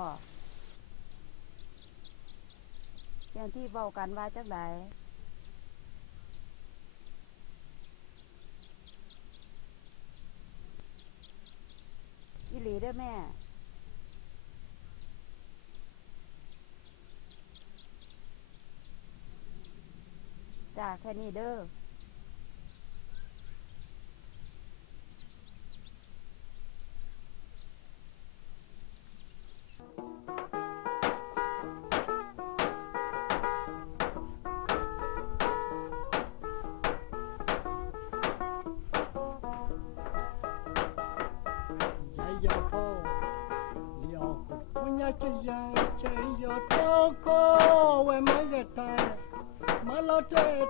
บอกอย่างที่เว้ากันว่าจักไดอีหลีเด้อแม่จ้าแค่นี้เด้อ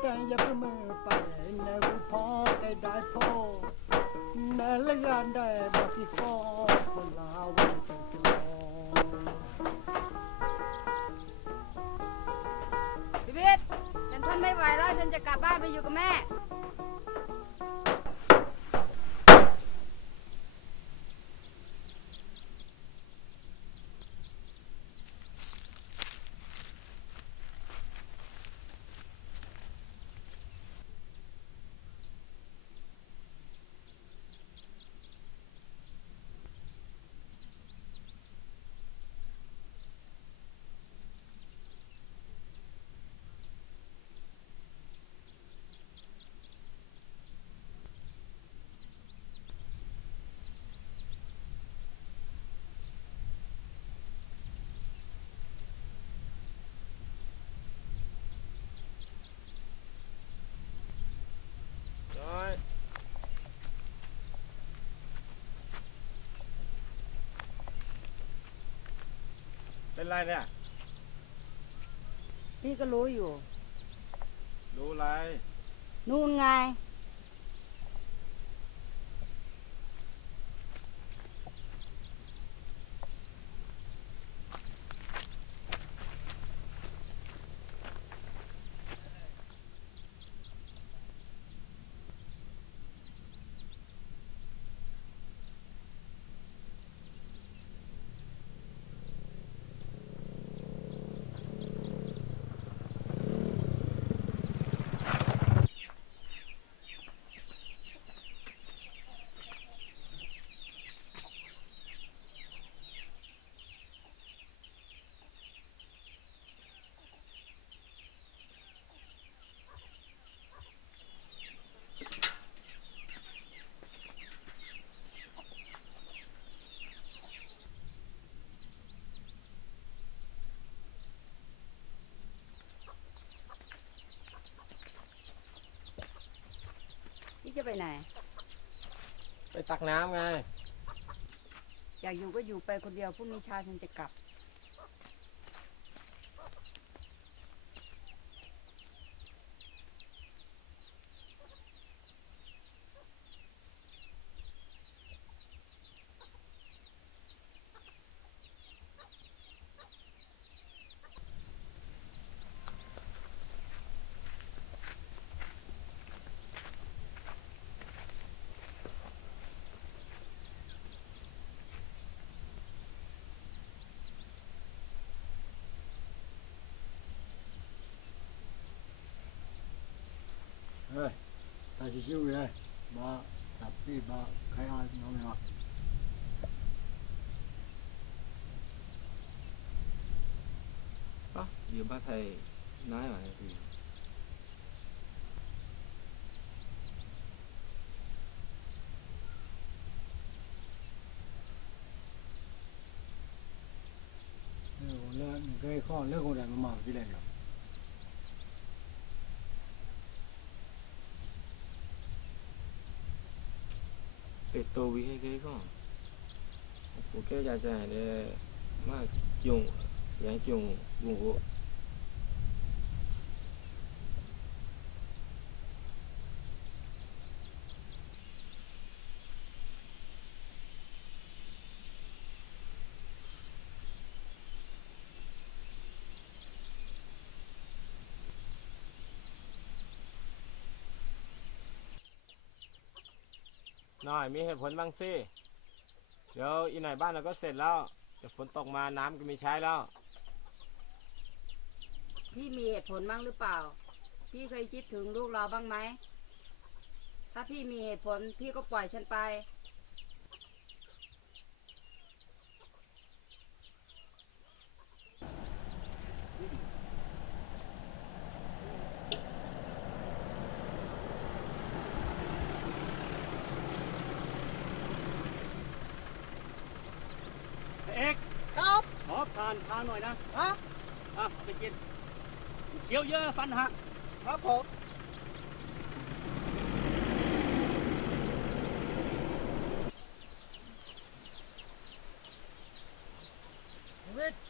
但也不 เป็นไรเนี่ย พี่ก็รู้อยู่ รู้ไรนู่นไง จะไปไหน ไปตักน้ำไง อยากอยู่ก็อยู่ไปคนเดียวพรุ่งนี้เช้าฉันจะกลับ kaçıcı uya. Ba tapti ba kaya nome bak. Bak diyor ba thầy nói mà thì cái khó nước con này mà mỏng chứ này rồi เตัววิให้เก้ก่อนโอเคจะจะเนี่ยมาจุงยังจุงบุ้ง หน่อยมีเหตุผลบ้างสิเดี๋ยวอีหน่อยบ้านเราก็เสร็จแล้วแกแต่ฝนตกมาน้ำก็ไม่ใช้แล้ว พี่มีเหตุผลบ้างหรือเปล่า พี่เคยคิดถึงลูกเราบ้างไหม ถ้าพี่มีเหตุผลพี่ก็ปล่อยฉันไป เอก ครับ ขอผ่าน ทางหน่อยนะฮะอะเอาไปกินเคี้ยวเยอะฟันหักครับผม วิทย์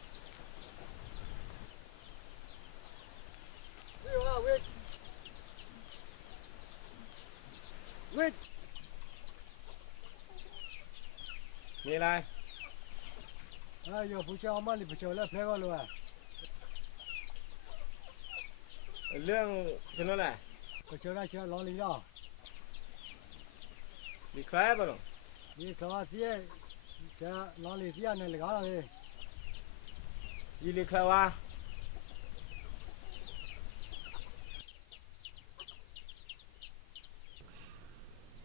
วิทย์ว่าวิทย์วิทย์ มีอะไร ผู้ชายมาลิบเชลแล้วเพลก็รัวเรื่องเชนนั่นแหละผู้ชายน่าเชื่อร้องลีล่ะมีใครบ้างมีใครว่าเสียจะร้องลีเสียเนี่ยหรืออะไรยี่ลีใครว่า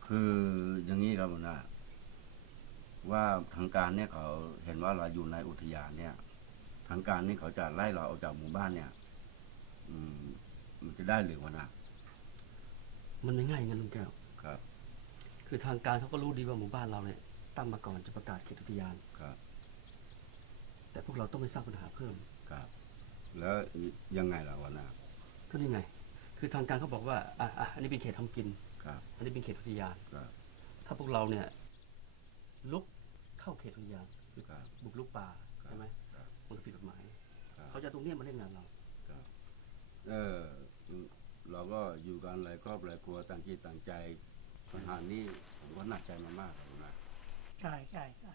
คืออย่างนี้ครับผมนะ ว่าทางการเนี่ยเขาเห็นว่าเราอยู่ในอุทยานเนี่ย ทางการนี่เขาจะไล่เราออกจากหมู่บ้านเนี่ย อืม มันจะได้หรือวะนะมันไม่ง่ายงั้นลุงแก้ว ครับ คือทางการเขาก็รู้ดีว่าหมู่บ้านเราเนี่ย ตั้งมาก่อนจะประกาศเขตอุทยาน ครับ แต่พวกเราต้องไม่สร้างปัญหาเพิ่ม ครับ แล้วยังไงล่ะวะนะก็นี่ไง คือทางการเขาบอกว่า อะอะอันนี้เป็นเขตทำกิน ครับ อันนี้เป็นเขตอุทยาน ครับ ถ้าพวกเราเนี่ยลุก เข้าเขตอุทยานครับบุกลุกป่าครับ ใช่ไหมครับมันก็ผิดกฎหมาย ครับเขาจะเอาตรงเนี้ยมาเล่นงานเรา ครับเออเราก็อยู่กันหลายครอบหลายครัวต่างจิตต่างใจปัญหานี้ผมก็หนักใจมามากครับหัวหนะ ใช่ใช่ใช่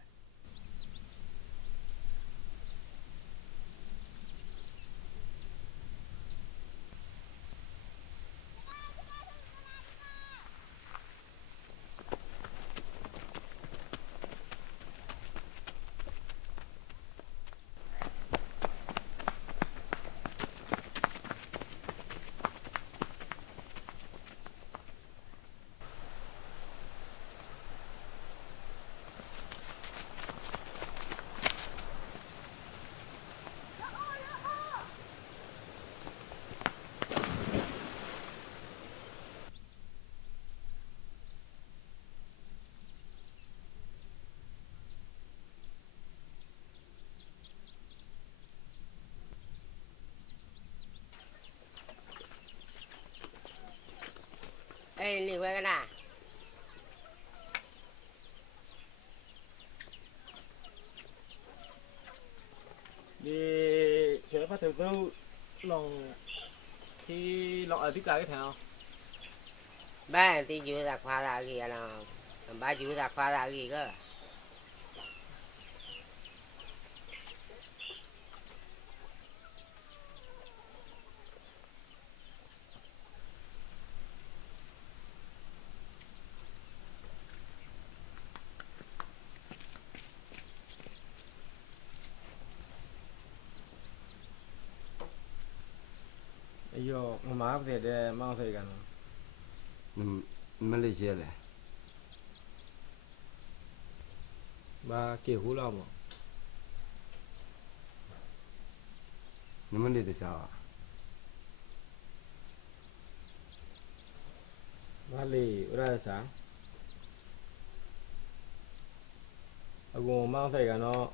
กไว้กันนะมีเชิญพระเถรลองที่ลองอธิการกันแถวบ้ မှာဖြစ်တယ်မောင်းဆိုင်ကန်မလေးရဲလေဘာကေဟူလာမောနမလေးတခြားမလေးဥရစာအကုန်မောင်းဆိုင်ကန်တော့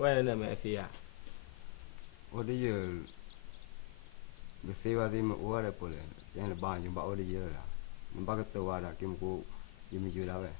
ဝဲနေမယ်အဖေရဟိုတည်း ด้เยอะเดี๋ยวเสีย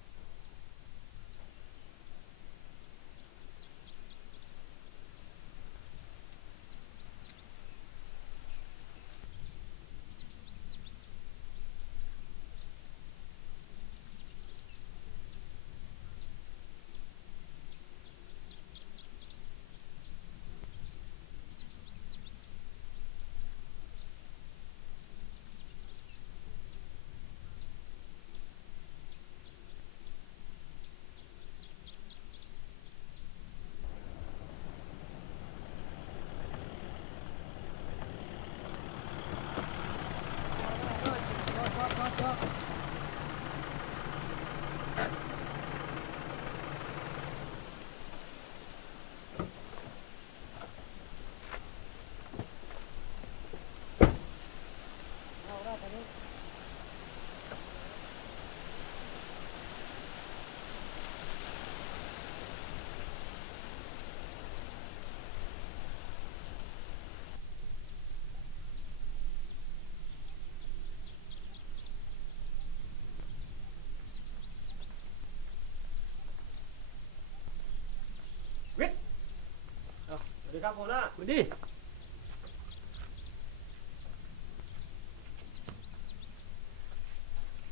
ดีครับหัวหน้าวันนี้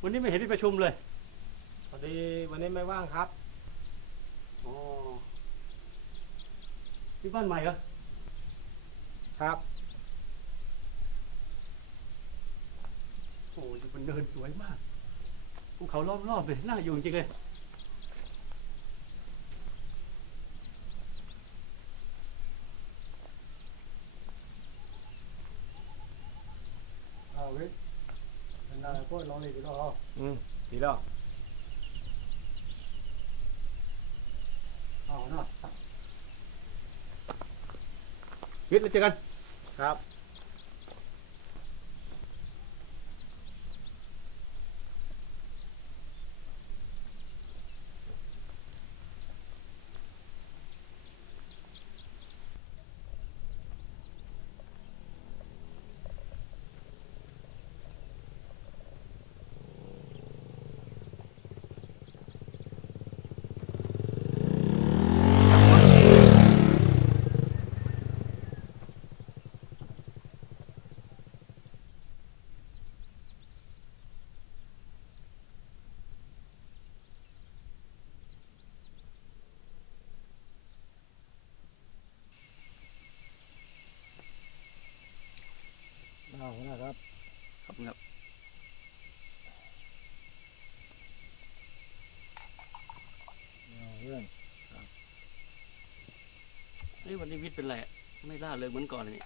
วันนี้ไม่เห็นมีประชุมเลย พอดีวันนี้ไม่ว่างครับอ๋อที่บ้านใหม่เหรอ ครับโอ้อยู่บนเนินสวยมากภูเขารอบๆเลยน่าอยู่จริงๆเลย เอาเว้ยนายพ่อลองเลยดีก็เอา อื มดีแล้วเอาเนาะวิทย์แล้วเจอกัน ครับ เอานะครับ ขอบคุณครับ เอาเพื่อน เอ้ยวันนี้วิทย์เป็นไรอะไม่ล่าเริงเหมือนก่อนเลยนี่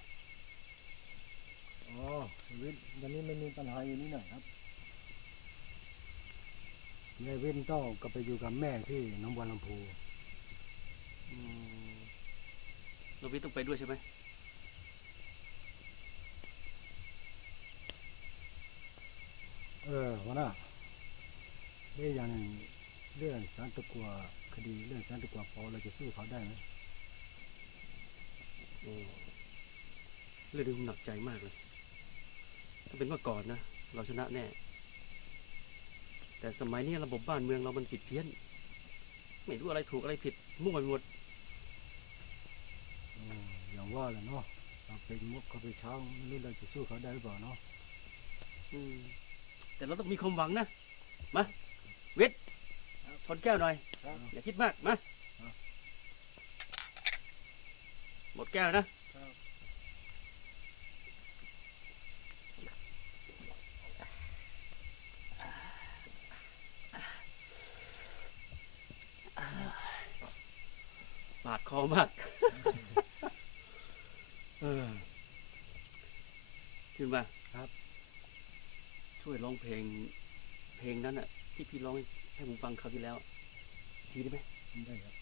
อ๋อวิทย์วันนี้ไม่มีปัญหาอยู่นี่หน่อยครับยายวิทย์ต้องกลับไปอยู่กับแม่ที่หน้องบัวลำพูอืมเราวิทย์ต้องไปด้วยใช่ไหมเออวันน่ะเรื่องอย่างหนึ่งเรื่องสารตะกัวคดีเรื่องสารตะกัวพอเราจะสู้เขาได้ไหมโอ้ เรื่องนี้ผมหนักใจมากเลย ถ้าเป็นเมื่อก่อนนะ เราชนะแน่ แต่สมัยนี้ระบบบ้านเมืองเรามันผิดเพี้ยน ไม่รู้อะไรถูกอะไรผิดมั่วไปหมดอืมอย่างว่าแหละเนาะเราเป็นมกเขาเป็นช้างไม่รู้เราจะสู้เขาได้หรือเปล่าเนาะอืมแต่เราต้องมีความหวังนะ มาวิทย์ชนแก้วหน่อย อย่าคิดมาก มา หมดแก้วนะบาดคอมากเออขึ้นมาครับ ช่วยร้องเพลง เพลงนั้นอะที่พี่ร้องให้ผมฟังคราวที่แล้วอีกทีได้ไหมได้ครับ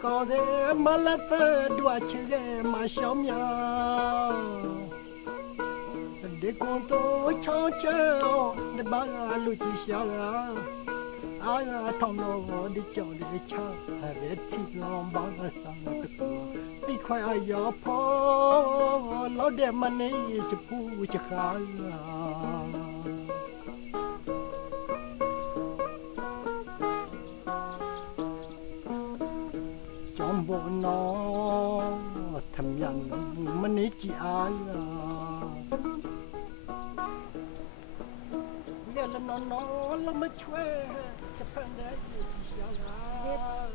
好的马拉的多起个马小苗，的光都长久，的把路子小啊，啊呀，汤罗的叫的唱，的提浪把个上的歌，的快要跑，老的们呢就不就好啊。 จอมโบนอทำยังมันนี้จีอายาเรียนแล้วนอนนอนแล้วมาช่วยจะพันได้อยู่ที่เชียงราย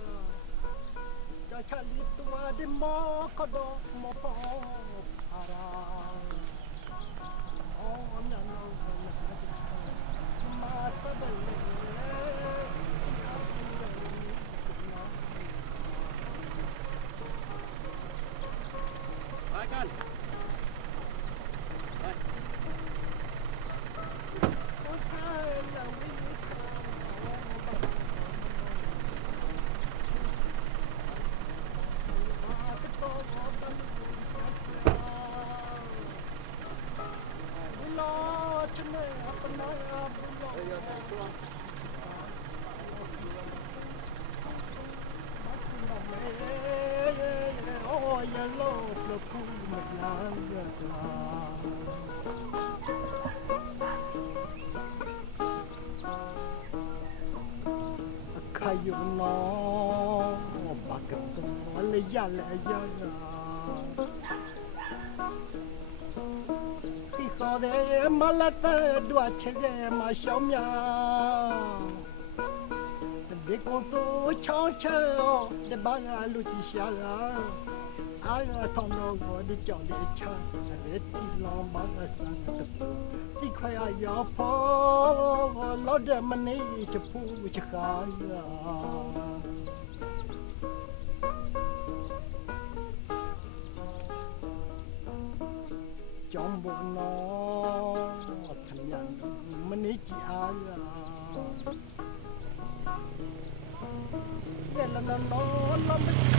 จะชาลิตัวได้หมอก็ดอกหมอพอพารา อยู่นอบักกตัวเลยยาเลยยาที่ขอเดมาละเตด้วยเชยมาชมยาเด็กคนตัวช่องเชอเด็กบ้านลูกที่เ ายอาทองรองอดีจอดเดชาเวทีลองบังสังตะที่ใครอยาพอเราเดมันนี้จะพูดจะกายจอมบุญน้องทำอย่างมันนี้จีอายเดลนันนอนลำบาก